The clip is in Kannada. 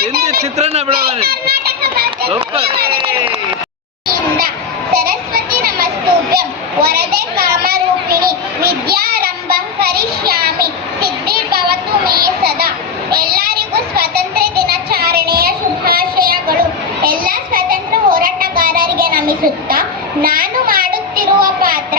ಹಿಂದೆ ಹಿಂದೆ. ನಮಿಸುತ್ತಾ ನಾನು ಮಾಡುತ್ತಿರುವ ಪಾತ್ರ